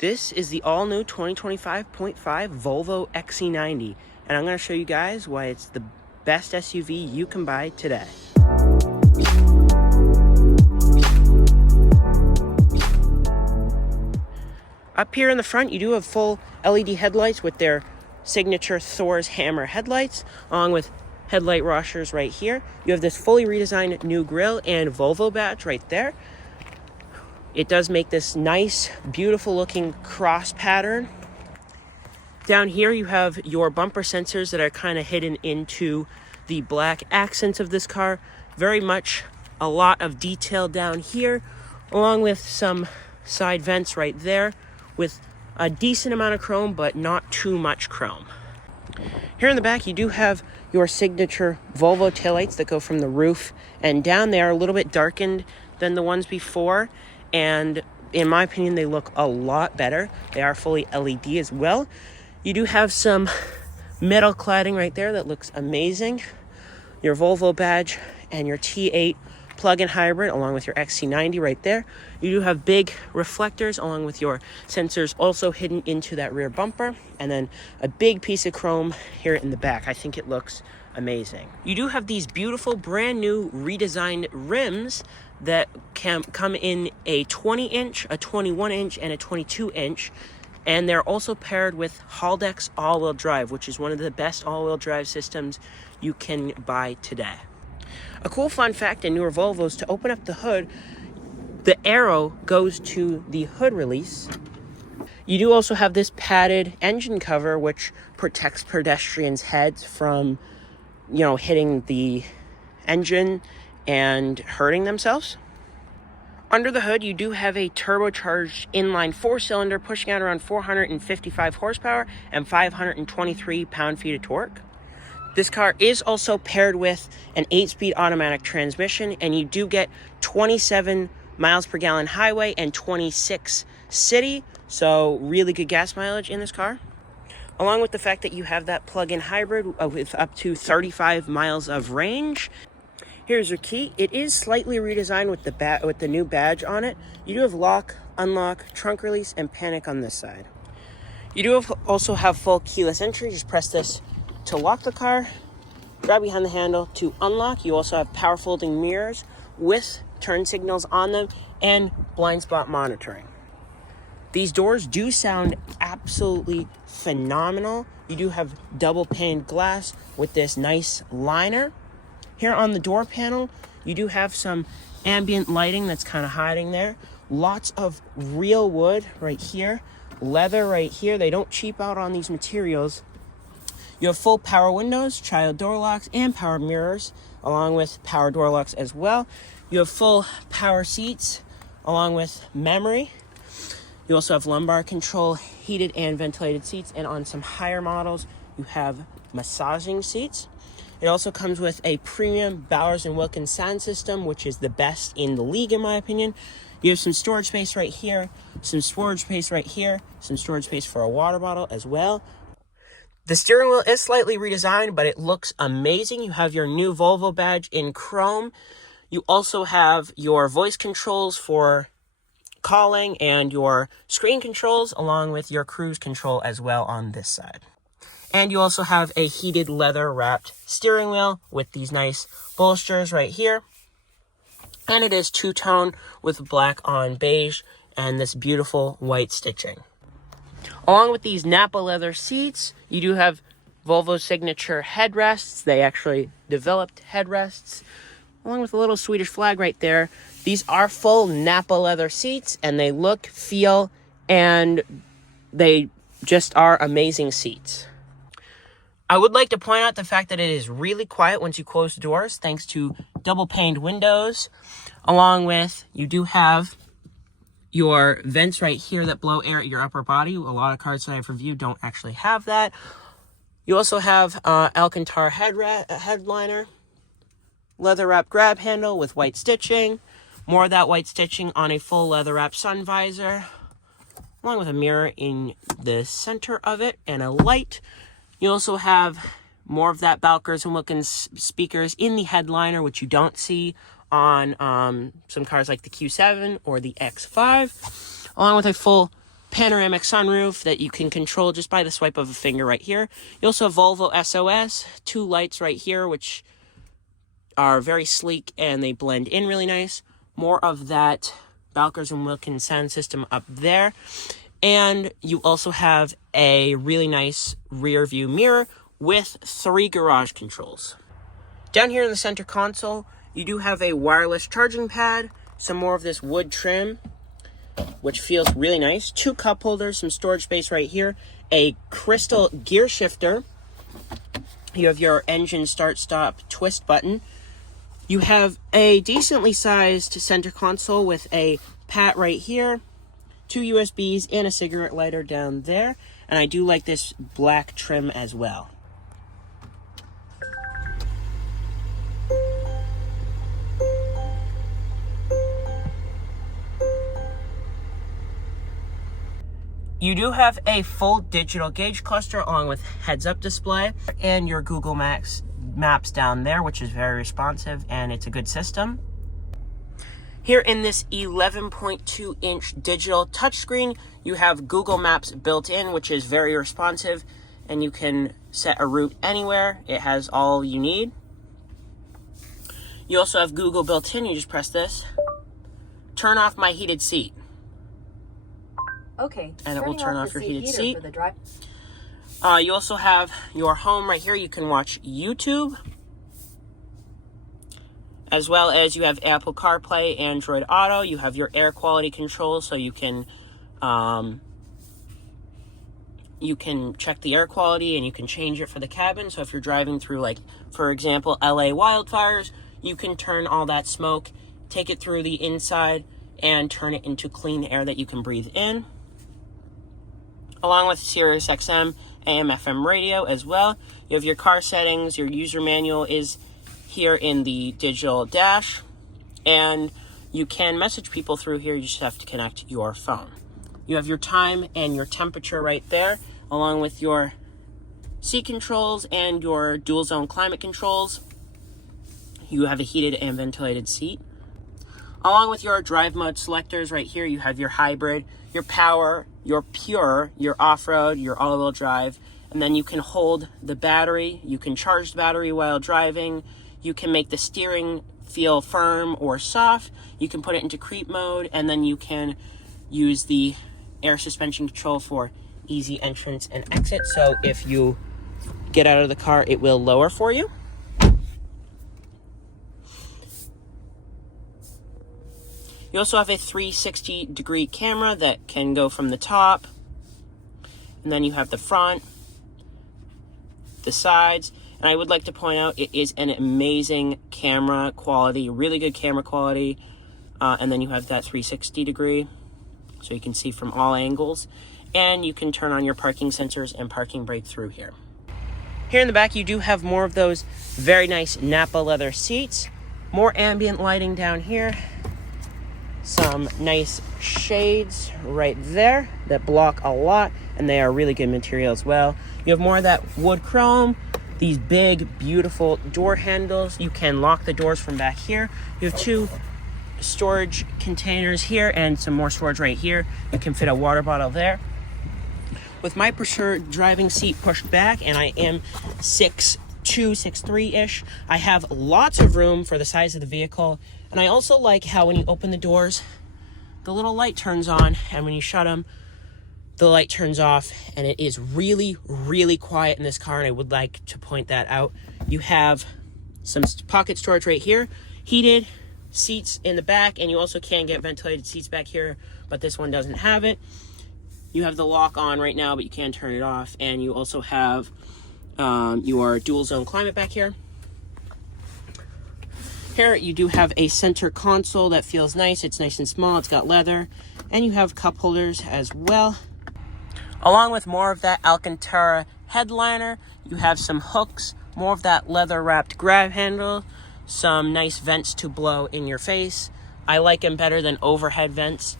This is the all-new 2025.5 Volvo XC90, and I'm going to show you guys why it's the best SUV you can buy today. Up here in the front, you do have full LED headlights with their signature Thor's hammer headlights, along with headlight washers right here. You have this fully redesigned new grille and Volvo badge right there. It does make this nice, beautiful looking cross pattern. Down here you have your bumper sensors that are kind of hidden into the black accents of this car. Very much a lot of detail down here, along with some side vents right there with a decent amount of chrome, but not too much chrome. Here in the back, you do have your signature Volvo taillights that go from the roof and down. They are a little bit darkened than the ones before, and in my opinion, they look a lot better. They are fully LED as well. You do have some metal cladding right there that looks amazing. Your Volvo badge and your T8 plug-in hybrid along with your XC90 right there. You do have big reflectors along with your sensors also hidden into that rear bumper, and then a big piece of chrome here in the back. I think it looks amazing. You do have these beautiful brand new redesigned rims that can come in a 20-inch, a 21-inch, and a 22-inch. And they're also paired with Haldex all-wheel drive, which is one of the best all-wheel drive systems you can buy today. A cool fun fact in newer Volvos, to open up the hood, the arrow goes to the hood release. You do also have this padded engine cover, which protects pedestrians' heads from, hitting the engine and hurting themselves. Under the hood, you do have a turbocharged inline 4-cylinder pushing out around 455 horsepower and 523 pound-feet of torque. This car is also paired with an 8-speed automatic transmission, and you do get 27 miles per gallon highway and 26 city, so really good gas mileage in this car. Along with the fact that you have that plug-in hybrid with up to 35 miles of range. Here's your key. It is slightly redesigned with the new badge on it. You do have lock, unlock, trunk release, and panic on this side. You do also have full keyless entry. Just press this to lock the car, grab behind the handle to unlock. You also have power folding mirrors with turn signals on them and blind spot monitoring. These doors do sound absolutely phenomenal. You do have double paned glass with this nice liner. Here on the door panel, you do have some ambient lighting that's kind of hiding there. Lots of real wood right here, leather right here. They don't cheap out on these materials. You have full power windows, child door locks, and power mirrors, along with power door locks as well. You have full power seats, along with memory. You also have lumbar control, heated and ventilated seats, and on some higher models, you have massaging seats. It also comes with a premium Bowers & Wilkins sound system, which is the best in the league, in my opinion. You have some storage space right here, some storage space right here, some storage space for a water bottle as well. The steering wheel is slightly redesigned, but it looks amazing. You have your new Volvo badge in chrome. You also have your voice controls for calling and your screen controls, along with your cruise control as well on this side. And you also have a heated leather-wrapped steering wheel with these nice bolsters right here. And it is two-tone with black on beige and this beautiful white stitching. Along with these Napa leather seats, you do have Volvo signature headrests. They actually developed headrests, along with a little Swedish flag right there. These are full Napa leather seats, and they look, feel, and they just are amazing seats. I would like to point out the fact that it is really quiet once you close the doors, thanks to double paned windows. Along with, you do have your vents right here that blow air at your upper body. A lot of cars that I've reviewed don't actually have that. You also have Alcantara headliner, leather-wrapped grab handle with white stitching. More of that white stitching on a full leather-wrapped sun visor, along with a mirror in the center of it and a light. You also have more of that Bowers & Wilkins speakers in the headliner, which you don't see on some cars like the Q7 or the X5, along with a full panoramic sunroof that you can control just by the swipe of a finger right here. You also have Volvo SOS, 2 lights right here, which are very sleek and they blend in really nice. More of that Balkers and Wilkins sound system up there. And you also have a really nice rear view mirror with 3 garage controls. Down here in the center console, you do have a wireless charging pad, some more of this wood trim, which feels really nice. 2 cup holders, some storage space right here, a crystal gear shifter. You have your engine start-stop twist button. You have a decently sized center console with a pat right here, 2 USBs, and a cigarette lighter down there. And I do like this black trim as well. You do have a full digital gauge cluster along with heads-up display and your Google Maps down there, which is very responsive and it's a good system. Here in this 11.2-inch digital touchscreen, you have Google Maps built in, which is very responsive, and you can set a route anywhere. It has all you need. You also have Google built in. You just press this. Turn off my heated seat. Okay. And it will turn off your heated seat. For the drive. You also have your home right here. You can watch YouTube, as well as you have Apple CarPlay, Android Auto. You have your air quality control, so you can check the air quality and you can change it for the cabin. So if you're driving through, like, for example, LA wildfires, you can turn all that smoke, take it through the inside, and turn it into clean air that you can breathe in. Along with Sirius XM, AM, FM radio as well. You have your car settings, your user manual is here in the digital dash, and you can message people through here. You just have to connect your phone. You have your time and your temperature right there, along with your seat controls and your dual zone climate controls. You have a heated and ventilated seat. Along with your drive mode selectors right here, you have your hybrid, your power, your pure, your off-road, your all-wheel drive, and then you can hold the battery. You can charge the battery while driving. You can make the steering feel firm or soft. You can put it into creep mode, and then you can use the air suspension control for easy entrance and exit. So if you get out of the car, it will lower for you. You also have a 360-degree camera that can go from the top, and then you have the front, the sides, and I would like to point out it is an amazing camera quality, really good camera quality, and then you have that 360 degree, so you can see from all angles, and you can turn on your parking sensors and parking brake through here. Here in the back, you do have more of those very nice Napa leather seats, more ambient lighting down here, some nice shades right there that block a lot, and they are really good material as well. You have more of that wood chrome, these big, beautiful door handles. You can lock the doors from back here. You have 2 storage containers here and some more storage right here. You can fit a water bottle there. With my preferred driving seat pushed back, and I am 6'2", 6'3"-ish, I have lots of room for the size of the vehicle. And I also like how when you open the doors, the little light turns on, and when you shut them, the light turns off, and it is really, really quiet in this car, and I would like to point that out. You have some pocket storage right here, heated seats in the back, and you also can get ventilated seats back here, but this one doesn't have it. You have the lock on right now, but you can turn it off, and you also have your dual zone climate back here. Here you do have a center console that feels nice. It's nice and small. It's got leather, and you have cup holders as well. Along with more of that Alcantara headliner, you have some hooks, more of that leather wrapped grab handle, some nice vents to blow in your face. I like them better than overhead vents.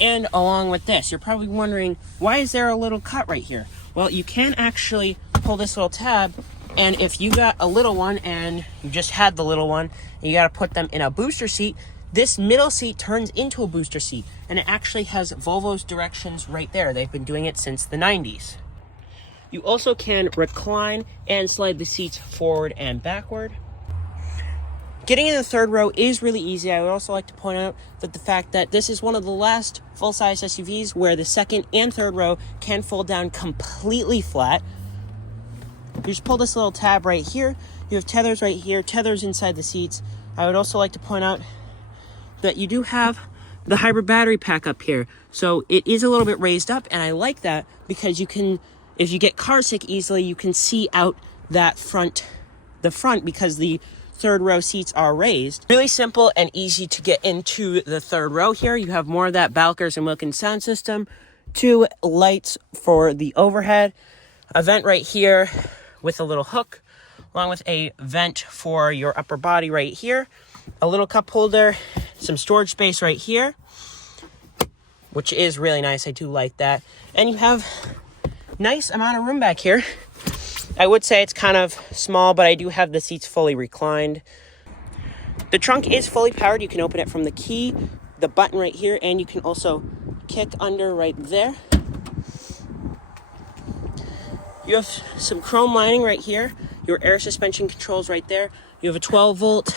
And along with this, you're probably wondering, why is there a little cut right here? Well, you can actually pull this little tab, and if you got a little one and you just had the little one, and you got to put them in a booster seat, This middle seat turns into a booster seat, and it actually has Volvo's directions right there. They've been doing it since the 90s. You also can recline and slide the seats forward and backward. Getting in the third row is really easy. I would also like to point out that the fact that this is one of the last full-size SUVs where the second and third row can fold down completely flat. You just pull this little tab right here. You have tethers right here, tethers inside the seats. I would also like to point out that you do have the hybrid battery pack up here. So it is a little bit raised up, and I like that because you can, if you get car sick easily, you can see out the front because the third row seats are raised. Really simple and easy to get into the third row here. You have more of that Balkers and Wilkins sound system, 2 lights for the overhead, a vent right here with a little hook, along with a vent for your upper body right here, a little cup holder, some storage space right here, which is really nice. I do like that. And you have nice amount of room back here. I would say it's kind of small, but I do have the seats fully reclined. The trunk is fully powered. You can open it from the key, the button right here, and you can also kick under right there. You have some chrome lining right here. Your air suspension controls right there. You have a 12 volt.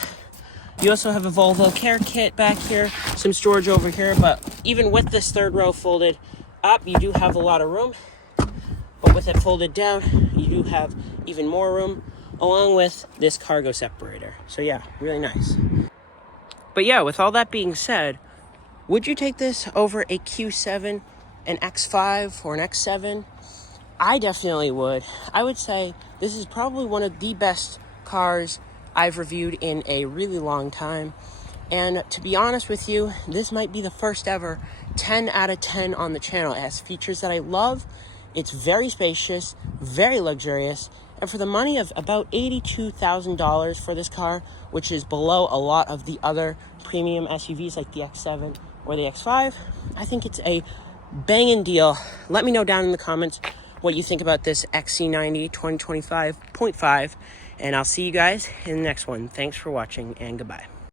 You also have a Volvo Care Kit back here, some storage over here, but even with this third row folded up, you do have a lot of room. But with it folded down, you do have even more room, along with this cargo separator. So yeah, really nice. But yeah, with all that being said, would you take this over a Q7, an X5, or an X7? I definitely would. I would say this is probably one of the best cars I've reviewed in a really long time. And to be honest with you, this might be the first ever 10 out of 10 on the channel. It has features that I love. It's very spacious, very luxurious, and for the money of about $82,000 for this car, which is below a lot of the other premium SUVs like the X7 or the X5, I think it's a banging deal. Let me know down in the comments what you think about this XC90 2025.5, and I'll see you guys in the next one. Thanks for watching, and goodbye.